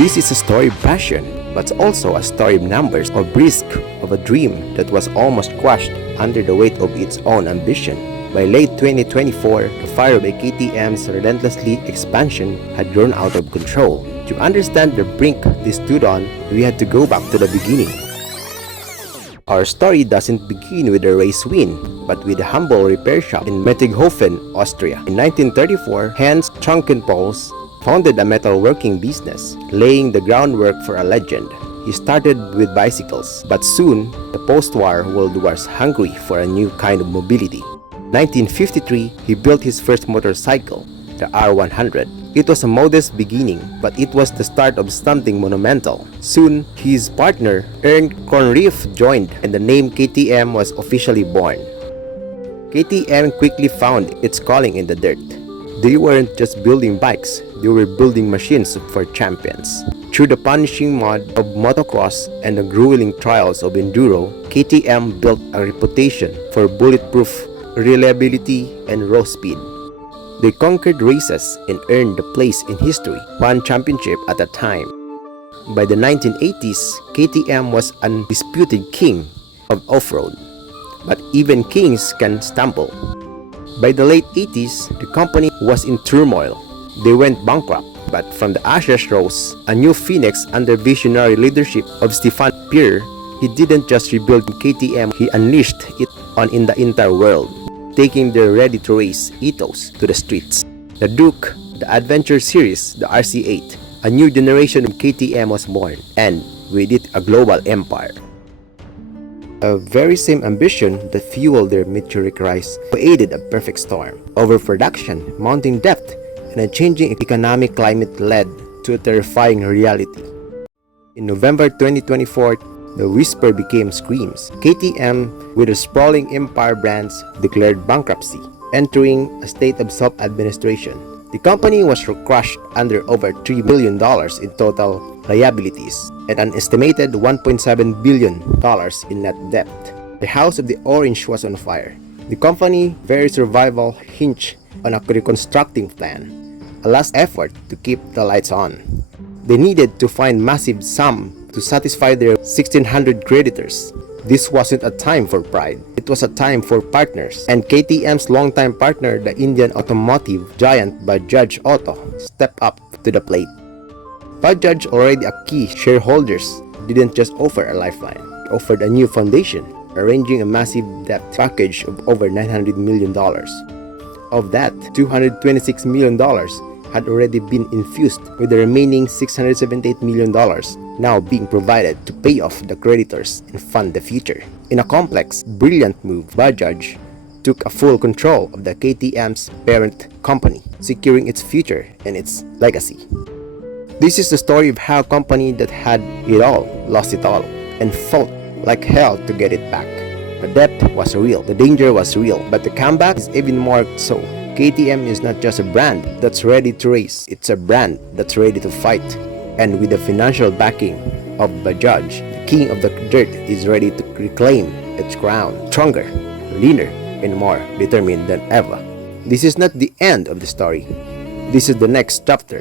This is a story of passion, but also a story of numbers, of risk, of a dream that was almost crushed under the weight of its own ambition. By late 2024, the fire by KTM's relentlessly expansion had grown out of control. To understand the brink they stood on, we had to go back to the beginning. Our story doesn't begin with a race win, but with a humble repair shop in Mettighofen, Austria. In 1934, Hans Trunkenpols founded a metalworking business, laying the groundwork for a legend. He started with bicycles, but soon, the post-war world was hungry for a new kind of mobility. 1953, he built his first motorcycle, the R100. It was a modest beginning, but it was the start of something monumental. Soon, his partner, Ernst Kornrief, joined, and the name KTM was officially born. KTM quickly found its calling in the dirt. They weren't just building bikes, they were building machines for champions. Through the punishing mud of motocross and the grueling trials of enduro, KTM built a reputation for bulletproof reliability and raw speed. They conquered races and earned a place in history, one championship at a time. By the 1980s, KTM was an undisputed king of off-road. But even kings can stumble. By the late 80s, the company was in turmoil. They went bankrupt, but from the ashes rose a new phoenix under visionary leadership of Stefan Pierre. He didn't just rebuild KTM, he unleashed it in the entire world, taking their ready-to-race ethos to the streets. The Duke, the Adventure Series, the RC8, a new generation of KTM was born, and with it a global empire. A very same ambition that fueled their meteoric rise created a perfect storm. Overproduction, mounting debt, and a changing economic climate led to a terrifying reality. In November 2024, the whisper became screams. KTM, with a sprawling empire brands, declared bankruptcy, entering a state of self-administration. The company was crushed under over $3 billion in total liabilities and an estimated $1.7 billion in net debt. The House of the Orange was on fire. The company's very survival hinged on a reconstructing plan, a last effort to keep the lights on. They needed to find massive sum to satisfy their 1,600 creditors. This wasn't a time for pride, it was a time for partners. And KTM's longtime partner, the Indian automotive giant Bajaj Auto, stepped up to the plate. Bajaj, already a key shareholders, didn't just offer a lifeline, it offered a new foundation, arranging a massive debt package of over $900 million. Of that, $226 million had already been infused, with the remaining $678 million now being provided to pay off the creditors and fund the future. In a complex, brilliant move, Bajaj took a full control of the KTM's parent company, securing its future and its legacy. This is the story of how a company that had it all lost it all and fought like hell to get it back. The debt was real, the danger was real, but the comeback is even more so. KTM is not just a brand that's ready to race, it's a brand that's ready to fight. And with the financial backing of Bajaj, the king of the dirt is ready to reclaim its crown, stronger, leaner, and more determined than ever. This is not the end of the story. This is the next chapter.